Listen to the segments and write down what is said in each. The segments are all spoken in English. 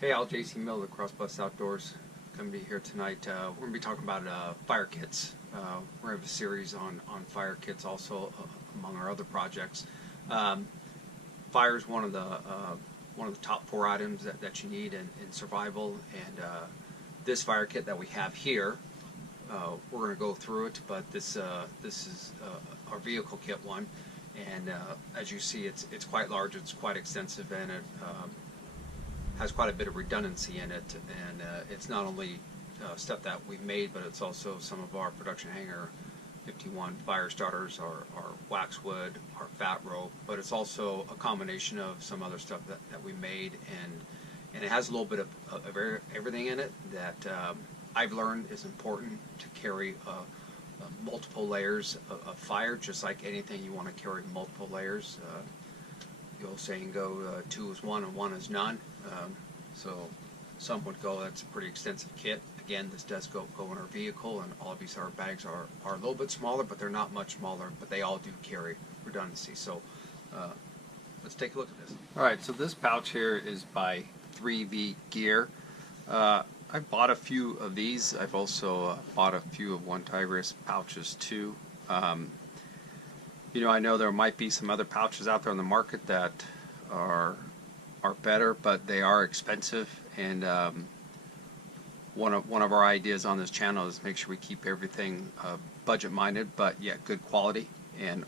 Hey, Al, JC Mill of Crossbus Outdoors. Going to be here tonight. We're going to be talking about fire kits. We're going to have a series on fire kits also among our other projects. Fire is one of the top four items that you need in survival, and this fire kit that we have here, we're going to go through it, but this is our vehicle kit one, and as you see, it's quite large, it's quite extensive, and it has quite a bit of redundancy in it, and it's not only stuff that we've made, but it's also some of our production hanger 51 fire starters, our waxwood, our fat rope, but it's also a combination of some other stuff that we made, and it has a little bit of everything in it that I've learned is important to carry multiple layers of fire, just like anything you want to carry multiple layers. The old saying go, two is one and one is none. So some would go, that's a pretty extensive kit. Again, this does go in our vehicle, and all of these our bags are a little bit smaller, but they're not much smaller, but they all do carry redundancy. So let's take a look at this. Alright, so this pouch here is by 3V Gear. I bought a few of these. I've also bought a few of One Tigris pouches too. You know, I know there might be some other pouches out there on the market that are better, but they are expensive, and one of our ideas on this channel is make sure we keep everything budget minded, but yet good quality. And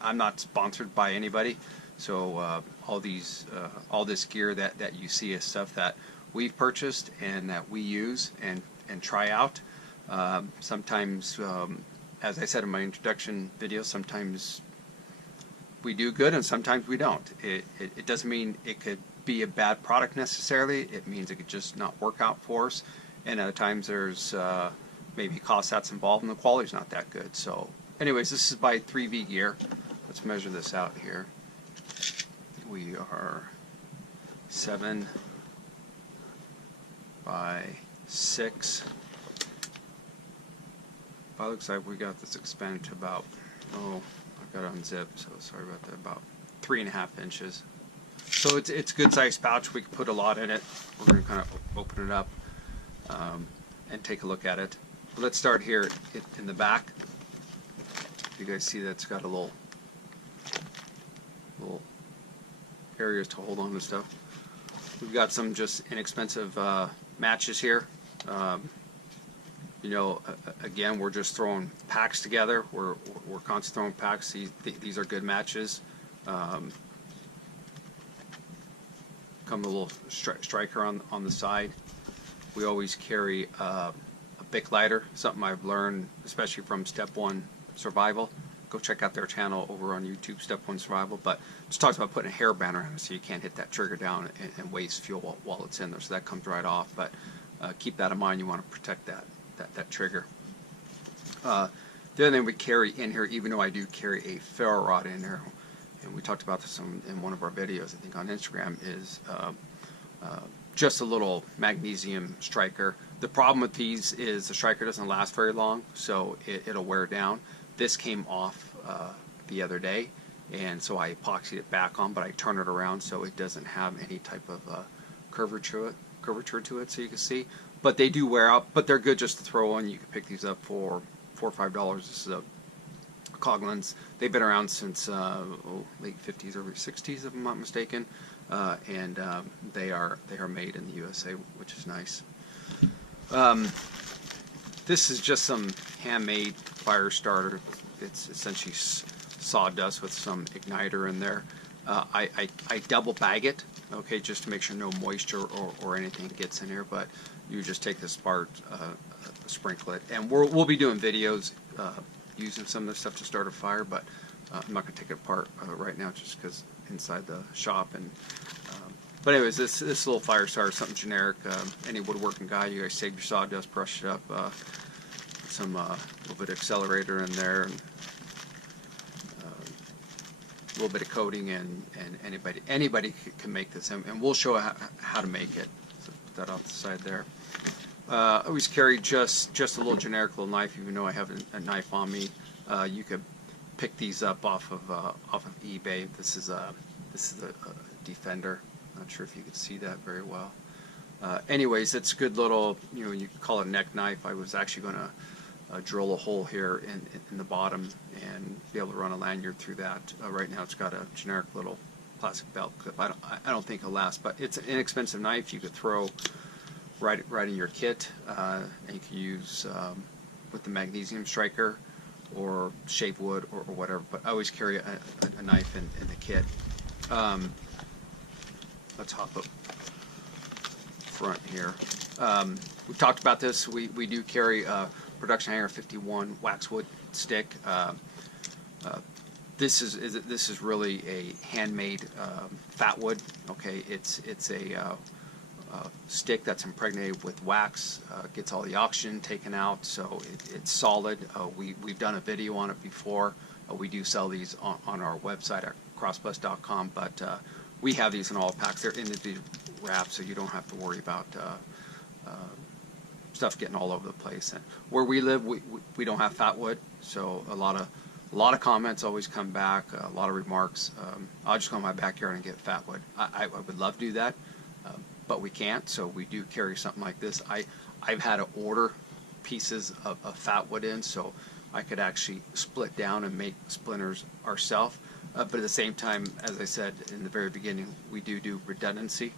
I'm not sponsored by anybody, so all this gear that you see is stuff that we've purchased and that we use and try out. Sometimes, as I said in my introduction video, sometimes we do good and sometimes we don't. It doesn't mean it could be a bad product necessarily. It means it could just not work out for us. And other times there's maybe cost that's involved and the quality's not that good. So anyways, this is by 3V Gear. Let's measure this out here. We are 7 by 6. Looks like we got this expanded to about, I've got it unzipped, so sorry about that, about 3.5 inches. So it's a good sized pouch. We can put a lot in it. We're going to kind of open it up and take a look at it. But let's start here in the back. You guys see that's got a little areas to hold on to stuff. We've got some just inexpensive matches here. You know, again, we're just throwing packs together. We're constantly throwing packs. These are good matches. Come with a little striker on the side. We always carry a Bic lighter, something I've learned, especially from Step 1 Survival. Go check out their channel over on YouTube, Step 1 Survival. But it just talks about putting a hairband around it so you can't hit that trigger down and waste fuel while it's in there. So that comes right off. But keep that in mind. You want to protect that trigger. The other thing we carry in here, even though I do carry a ferro rod in here, and we talked about this in one of our videos, I think on Instagram, is just a little magnesium striker. The problem with these is the striker doesn't last very long, so it'll wear down. This came off the other day, and so I epoxied it back on, but I turn it around so it doesn't have any type of curvature to it, so you can see. But they do wear out, but they're good just to throw on. You can pick these up for $4 or $5. This is a Coghlan's. They've been around since late 50s, early 60s, if I'm not mistaken, and they are made in the USA, which is nice. This is just some handmade fire starter. It's essentially sawdust with some igniter in there. I double bag it, okay, just to make sure no moisture or anything gets in here. But you just take this part, sprinkle it, and we'll be doing videos using some of this stuff to start a fire. But I'm not going to take it apart right now, just because inside the shop. And but anyways, this little fire starter is something generic. Any woodworking guy, you guys save your sawdust, brush it up, some little bit of accelerator in there, and a little bit of coating, and anybody can make this, and we'll show how to make it. So put that off the side there. I always carry just a little generic little knife, even though I have a knife on me. You could pick these up off of eBay. This is a Defender. Not sure if you can see that very well. Anyways, it's a good little, you could call it a neck knife. I was actually going to drill a hole here in the bottom and be able to run a lanyard through that. Right now it's got a generic little plastic belt clip. I don't think it'll last, but it's an inexpensive knife you could throw right in your kit, and you can use with the magnesium striker or shape wood or whatever, but I always carry a knife in the kit. Let's hop up front here. We've talked about this. We do carry a production hanger 51 waxwood stick. This is really a handmade fat wood. Okay, it's a stick that's impregnated with wax, gets all the oxygen taken out, so it's solid. We've done a video on it before. We do sell these on our website at crossbus.com, but we have these in all packs. They're individually wrapped, so you don't have to worry about stuff getting all over the place. And where we live, we don't have fat wood, so a lot of comments always come back, a lot of remarks. I'll just go in my backyard and get fat wood. I would love to do that, but we can't, so we do carry something like this. I've had to order pieces of fat wood in, so I could actually split down and make splinters ourselves. But at the same time, as I said in the very beginning, we do redundancy.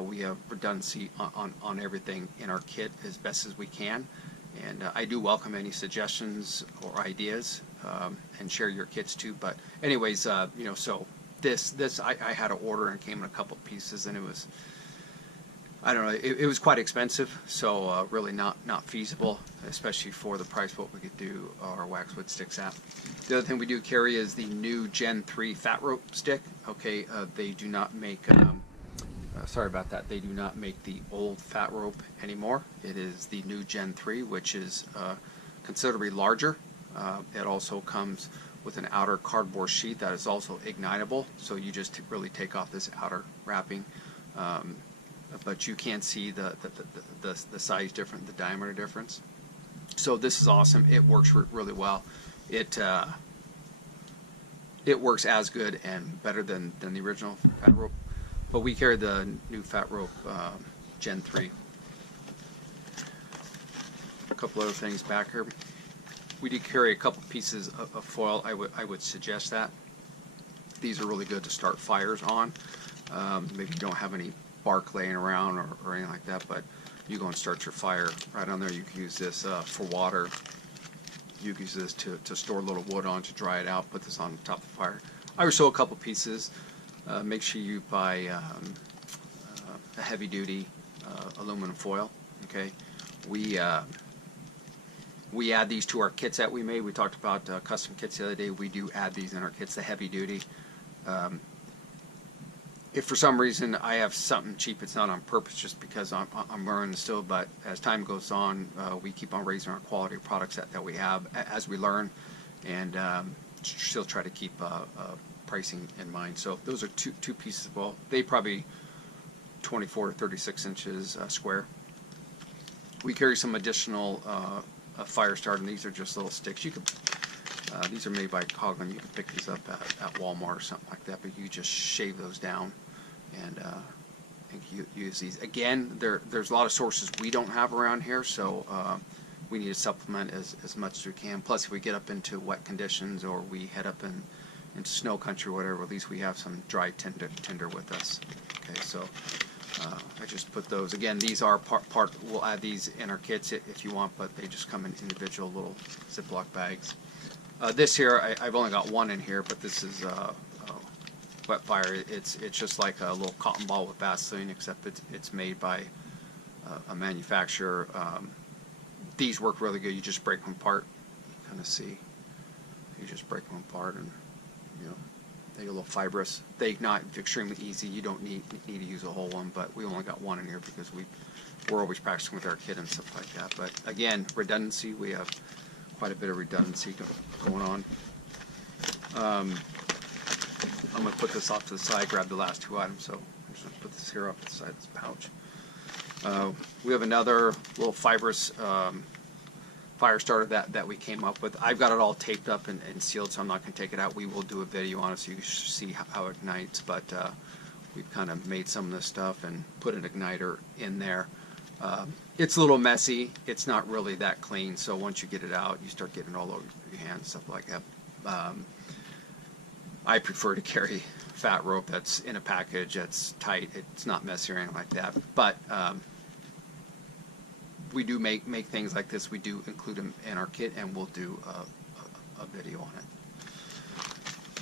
We have redundancy on everything in our kit as best as we can. And I do welcome any suggestions or ideas, and share your kits too. But anyways, so this I had to order, and came in a couple pieces, and it was, I don't know, it was quite expensive, so really not feasible, especially for the price what we could do our waxwood sticks at. The other thing we do carry is the new Gen 3 fat rope stick. Okay, they do not make, sorry about that, they do not make the old fat rope anymore. It is the new Gen 3, which is considerably larger. It also comes with an outer cardboard sheet that is also ignitable, so you just really take off this outer wrapping. But you can see the size difference, the diameter difference. So this is awesome. It works really well. It works as good and better than the original fat rope. But we carry the new fat rope Gen 3. A couple other things back here. We do carry a couple pieces of foil. I would suggest that. These are really good to start fires on. Maybe you don't have any bark laying around or anything like that, but you go and start your fire right on there. You can use this for water. You can use this to store a little wood on to dry it out. Put this on top of the fire. I would show a couple pieces. Make sure you buy a heavy-duty aluminum foil. Okay, we add these to our kits that we made. We talked about custom kits the other day. We do add these in our kits, the heavy-duty. If for some reason I have something cheap, it's not on purpose, just because I'm learning still, but as time goes on, we keep on raising our quality of products that we have as we learn, and still try to keep pricing in mind. So those are two pieces of foil. They probably 24 to 36 inches square. We carry some additional fire starter, and these are just little sticks. You could these are made by Coghlan. You can pick these up at Walmart or something like that, but you just shave those down and use these. Again, there's a lot of sources we don't have around here, so we need to supplement as much as we can. Plus, if we get up into wet conditions or we head up into snow country or whatever, at least we have some dry tinder with us. Okay, so I just put those. Again, these are part. We'll add these in our kits if you want, but they just come in individual little Ziploc bags. This here, I've only got one in here, but this is wet fire. It's just like a little cotton ball with Vaseline, except it's made by a manufacturer. These work really good. You just break them apart. You kind of see. You just break them apart, and they get a little fibrous. They ignite extremely easy. You don't need to use a whole one, but we only got one in here because we're always practicing with our kit and stuff like that. But again, redundancy. We have quite a bit of redundancy going on. I'm going to put this off to the side, grab the last two items, so I'm just going to put this here off to the side of this pouch. We have another little fibrous fire starter that we came up with. I've got it all taped up and sealed, so I'm not going to take it out. We will do a video on it so you can see how it ignites, but we've kind of made some of this stuff and put an igniter in there. It's a little messy. It's not really that clean, so once you get it out, you start getting it all over your hands, stuff like that. I prefer to carry fat rope that's in a package that's tight. It's not messy or anything like that. But we do make things like this. We do include them in our kit, and we'll do a video on it.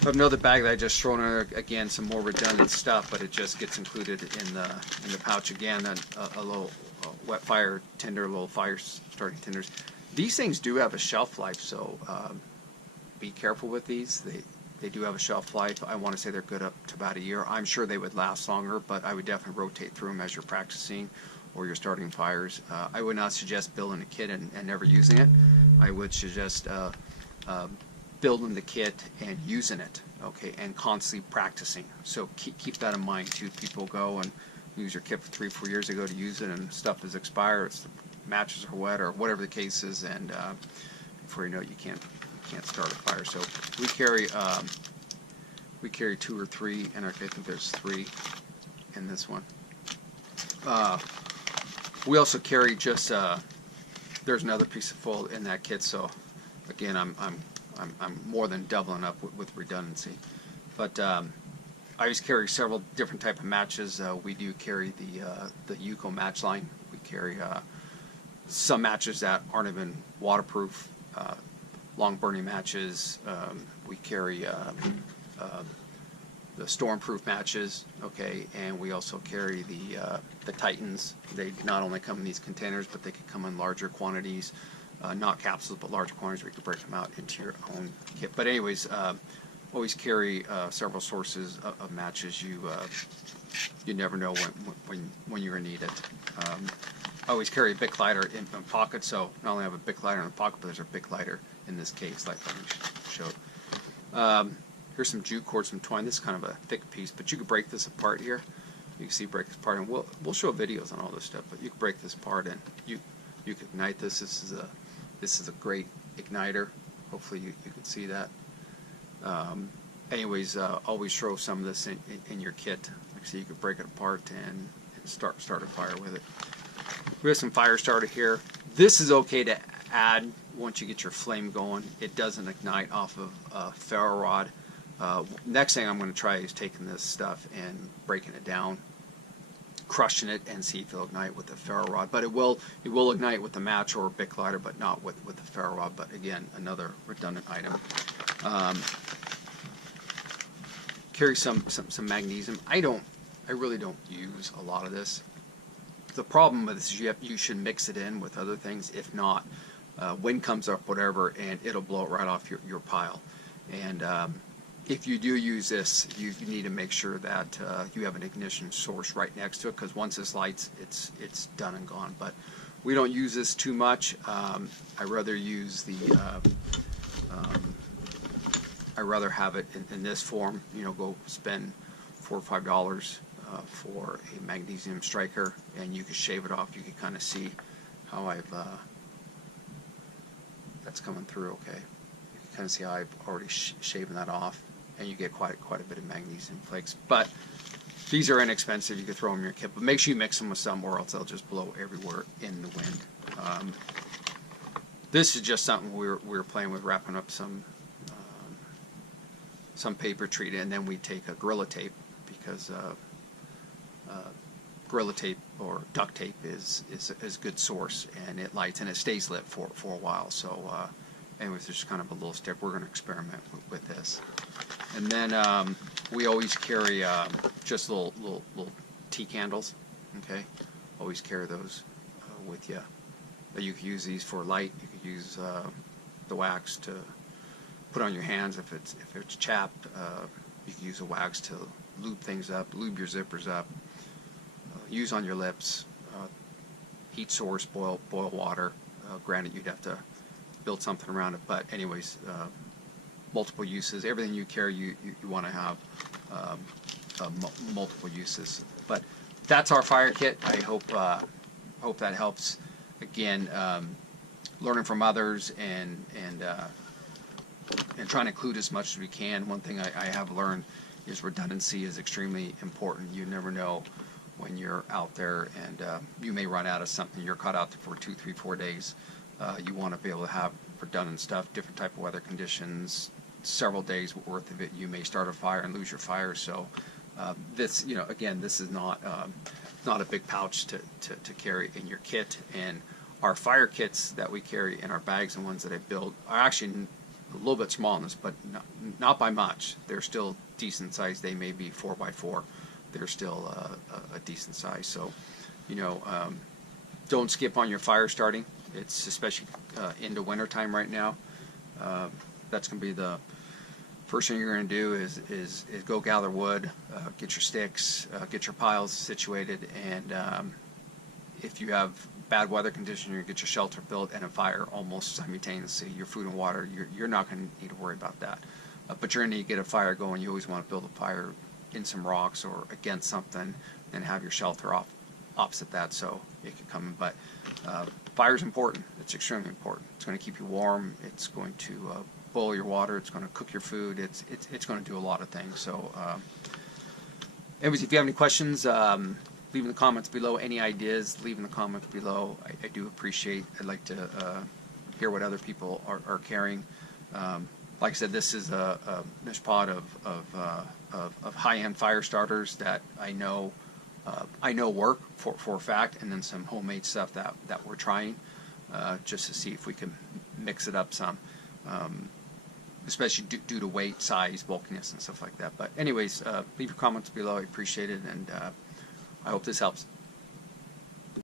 I have another bag that I just thrown in there. Again, some more redundant stuff, but it just gets included in the pouch. Again, a little wet fire tinder, little fire starting tinders. These things do have a shelf life, so be careful with these. They do have a shelf life. I want to say they're good up to about a year. I'm sure they would last longer, but I would definitely rotate through them as you're practicing or you're starting fires. I would not suggest building a kit and never using it. I would suggest building the kit and using it, okay, and constantly practicing. So keep that in mind too. People go and use your kit for 3-4 years ago to use it, and stuff is expired, the matches are wet, or whatever the case is, and before you know it, you can't start a fire. So we carry 2 or 3 in our kit. I think there's 3 in this one. We also carry just there's another piece of foil in that kit. So again, I'm more than doubling up with redundancy. But I always carry several different type of matches. We do carry the Yuko match line. We carry some matches that aren't even waterproof. Long burning matches. We carry the storm-proof matches, okay, and we also carry the Titans. They not only come in these containers, but they can come in larger quantities, not capsules, but larger quantities where you can break them out into your own kit. But anyways, always carry several sources of matches. You never know when you're in need it. I always carry a Bic lighter in my pocket, so not only have a Bic lighter in the pocket, but there's a Bic lighter in this case, like I showed. Here's some jute cord, some twine. This is kind of a thick piece, but you could break this apart here. You can see break this apart, and we'll show videos on all this stuff. But you can break this apart, and you can ignite this. This is a great igniter. Hopefully you can see that. Anyways, always throw some of this in your kit. Like I see, you can break it apart and start a fire with it. We have some fire starter here. This is okay to add once you get your flame going. It doesn't ignite off of a ferro rod. Next thing I'm going to try is taking this stuff and breaking it down, crushing it, and see if it'll ignite with the ferro rod. But it will ignite with the match or a Bic lighter, but not with the ferro rod. But again, another redundant item. Carry some magnesium. I really don't use a lot of this. The problem with this is you should mix it in with other things. If not, wind comes up, whatever, and it'll blow it right off your pile. And if you do use this, you need to make sure that you have an ignition source right next to it, because once this lights, it's done and gone. But we don't use this too much. I rather use I rather have it in this form. You know, go spend $4 or $5 for a magnesium striker, and you can shave it off. You can kind of see how I've that's coming through. Okay, you can kind of see how I've already shaven that off, and you get quite a bit of magnesium flakes. But these are inexpensive. You can throw them in your kit, but make sure you mix them with some, or else they'll just blow everywhere in the wind. This is just something we were playing with, wrapping up some paper treat, and then we take a Gorilla Tape, because Gorilla Tape or duct tape is a good source, and it lights and it stays lit for a while. So anyways, there's kind of a little step. We're going to experiment with this. And then we always carry just little tea candles. Okay, always carry those with you. You could use these for light. You could use the wax to put on your hands if it's chapped. You can use the wax to lube things up, lube your zippers up. Use on your lips. Heat source, boil water. Granted, you'd have to build something around it, but anyways, multiple uses. Everything you carry, you want to have multiple uses. But that's our fire kit. I hope that helps. Again, learning from others and trying to include as much as we can. One thing I have learned is redundancy is extremely important. You never know when you're out there, and you may run out of something. You're caught out there for 2, 3, 4 days. You want to be able to have redundant stuff, different type of weather conditions, several days worth of it. You may start a fire and lose your fire. So this, again, this is not a big pouch to carry in your kit. And our fire kits that we carry in our bags, and ones that I build, are actually a little bit small in this, but not by much. They're still decent size. They may be 4x4. They're still a decent size. So, don't skip on your fire starting. It's especially into winter time right now. That's going to be the first thing you're going to do is go gather wood, get your sticks, get your piles situated, and if you have bad weather conditions, you're going to get your shelter built and a fire almost simultaneously. Your food and water, you're not going to need to worry about that. But you're going to need to get a fire going. You always want to build a fire in some rocks or against something, and have your shelter opposite that so it can come in. But fire is important. It's extremely important. It's going to keep you warm. It's going to boil your water. It's going to cook your food. It's going to do a lot of things. So, anyways, if you have any questions, leave in the comments below. Any ideas, leave in the comments below. I do appreciate. I'd like to hear what other people are carrying. Like I said, this is a niche pod of high-end fire starters that I know work for a fact, and then some homemade stuff that we're trying just to see if we can mix it up some, especially due to weight, size, bulkiness, and stuff like that. But anyways, leave your comments below. I appreciate it, and I hope this helps.